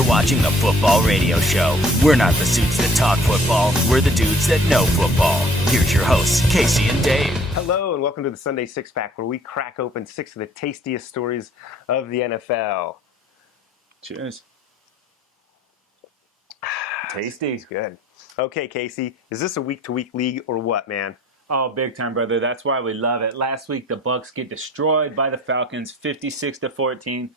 You're watching the Football Radio Show. We're not the suits that talk football. We're the dudes that know football. Here's your hosts, Casey and Dave. Hello, and welcome to the Sunday Six Pack, where we crack open six of the tastiest stories of the NFL. Cheers. Tasty. It's good. Okay, Casey, is this a week-to-week league or what, man? Oh, big time, brother. That's why we love it. Last week, the Bucs get destroyed by the Falcons, 56-14.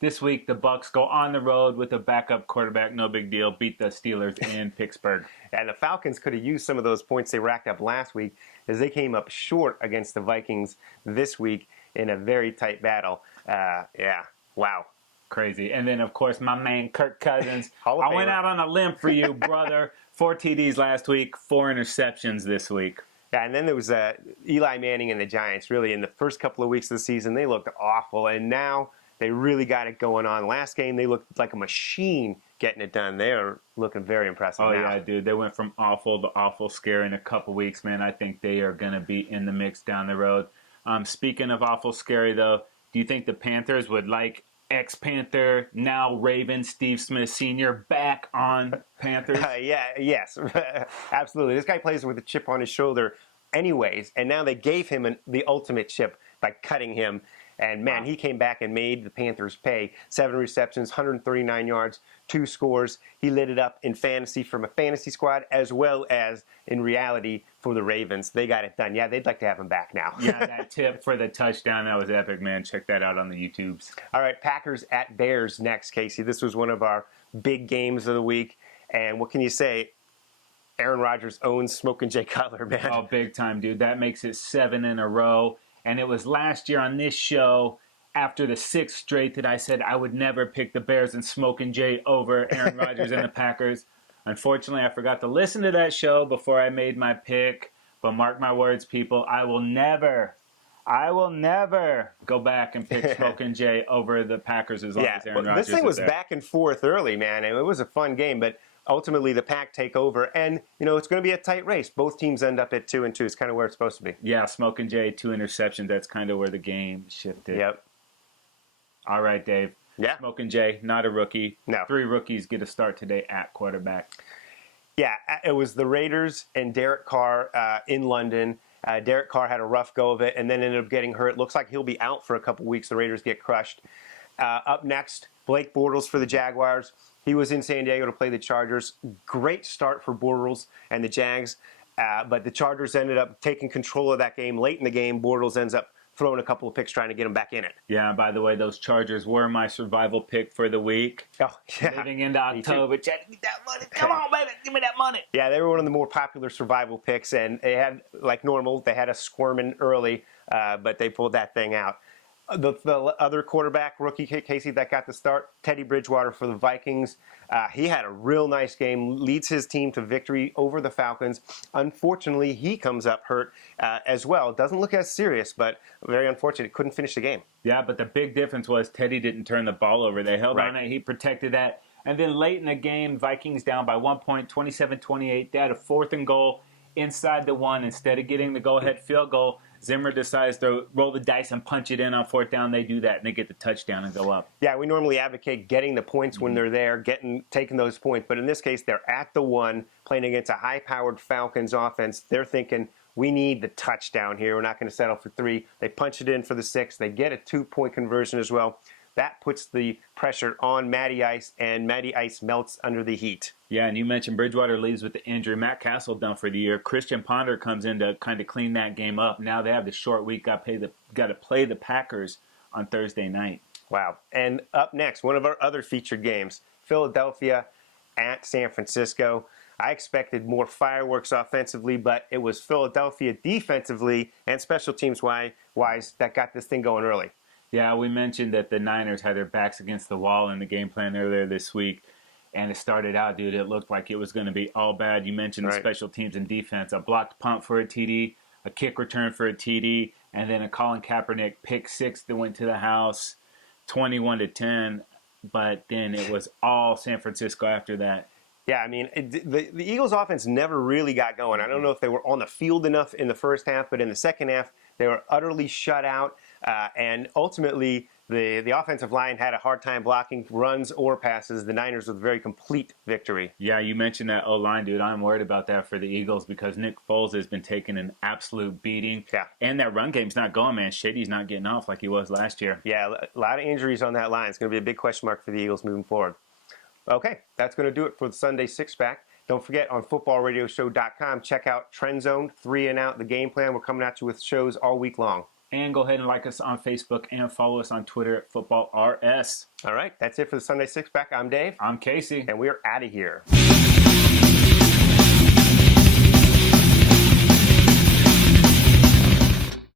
This week, the Bucs go on the road with a backup quarterback. No big deal. Beat the Steelers in Pittsburgh. And the Falcons could have used some of those points they racked up last week as they came up short against the Vikings this week in a very tight battle. Wow. Crazy. And then, of course, my man Kirk Cousins. I went out on a limb for you, brother. 4 TDs last week, 4 interceptions this week. Yeah, and then there was Eli Manning and the Giants. Really, in the first couple of weeks of the season, they looked awful. And now they really got it going on. Last game, they looked like a machine getting it done. They're looking very impressive now. Yeah, dude. They went from awful to awful scare in a couple weeks, man. I think they are going to be in the mix down the road. Speaking of awful scary, though, do you think the Panthers would like ex-Panther, now Raven, Steve Smith Sr. back on Panthers? Yes, absolutely. This guy plays with a chip on his shoulder anyways, and now they gave him the ultimate chip by cutting him. And, man, he came back and made the Panthers pay. 7 receptions, 139 yards, 2 scores. He lit it up in fantasy from a fantasy squad as well as in reality for the Ravens. They got it done. Yeah, they'd like to have him back now. Yeah, that tip for the touchdown, that was epic, man. Check that out on the YouTubes. All right, Packers at Bears next, Casey. This was one of our big games of the week. And what can you say? Aaron Rodgers owns Smoking Jay Cutler, man. Oh, big time, dude. That makes it 7 in a row. And it was last year on this show, after the 6th straight, that I said I would never pick the Bears and Smoking Jay over Aaron Rodgers and the Packers. Unfortunately, I forgot to listen to that show before I made my pick. But mark my words, people, I will never go back and pick Smoking Jay over the Packers as long as Aaron Rodgers is there. This thing was back and forth early, man, and it was a fun game, but ultimately the Pack take over, and it's going to be a tight race. Both teams end up at 2-2. It's kind of where it's supposed to be. Yeah, Smoking Jay, 2 interceptions. That's kind of where the game shifted. Yep. All right, Dave. Yeah. Smoking Jay, not a rookie. No. 3 rookies get a start today at quarterback. Yeah, it was the Raiders and Derek Carr in London. Derek Carr had a rough go of it and then ended up getting hurt. Looks like he'll be out for a couple weeks. The Raiders get crushed. Up next, Blake Bortles for the Jaguars. He was in San Diego to play the Chargers. Great start for Bortles and the Jags, but the Chargers ended up taking control of that game. Late in the game, Bortles ends up throwing a couple of picks trying to get him back in it. Yeah, by the way, those Chargers were my survival pick for the week. Oh, yeah. Living into October. Check me that money. Come on, baby. Give me that money. Yeah, they were one of the more popular survival picks, and they had, like normal, they had us squirming early, but they pulled that thing out. The other quarterback, rookie Casey, that got the start, Teddy Bridgewater for the Vikings. He had a real nice game, leads his team to victory over the Falcons. Unfortunately, he comes up hurt as well. Doesn't look as serious, but very unfortunate. Couldn't finish the game. Yeah, but the big difference was Teddy didn't turn the ball over. They held on it. He protected that. And then late in the game, Vikings down by 1 point, 27-28. They had a 4th and goal inside the 1. Instead of getting the go-ahead field goal, Zimmer decides to roll the dice and punch it in on 4th down. They do that, and they get the touchdown and go up. Yeah, we normally advocate getting the points when they're there, taking those points. But in this case, they're at the 1, playing against a high-powered Falcons offense. They're thinking, we need the touchdown here. We're not going to settle for 3. They punch it in for the 6. They get a 2-point conversion as well. That puts the pressure on Matty Ice, and Matty Ice melts under the heat. Yeah, and you mentioned Bridgewater leaves with the injury. Matt Castle done for the year. Christian Ponder comes in to kind of clean that game up. Now they have the short week. Got to play the Packers on Thursday night. Wow. And up next, one of our other featured games, Philadelphia at San Francisco. I expected more fireworks offensively, but it was Philadelphia defensively and special teams wise that got this thing going early. Yeah, we mentioned that the Niners had their backs against the wall in the game plan earlier this week. And it started out, dude, it looked like it was going to be all bad. You mentioned the special teams and defense. A blocked punt for a TD, a kick return for a TD, and then a Colin Kaepernick pick 6 that went to the house, 21-10. But then it was all San Francisco after that. Yeah, I mean, the Eagles' offense never really got going. I don't know if they were on the field enough in the first half, but in the second half, they were utterly shut out. And ultimately, The offensive line had a hard time blocking runs or passes. The Niners with a very complete victory. Yeah, you mentioned that O-line, dude. I'm worried about that for the Eagles because Nick Foles has been taking an absolute beating. Yeah. And that run game's not going, man. Shady's not getting off like he was last year. Yeah, a lot of injuries on that line. It's going to be a big question mark for the Eagles moving forward. Okay, that's going to do it for the Sunday Six-Pack. Don't forget, on footballradioshow.com, check out Trend Zone, 3 and Out, the game plan. We're coming at you with shows all week long. And go ahead and like us on Facebook and follow us on Twitter at FootballRS. All right, that's it for the Sunday Six-Pack. I'm Dave. I'm Casey. And we're out of here.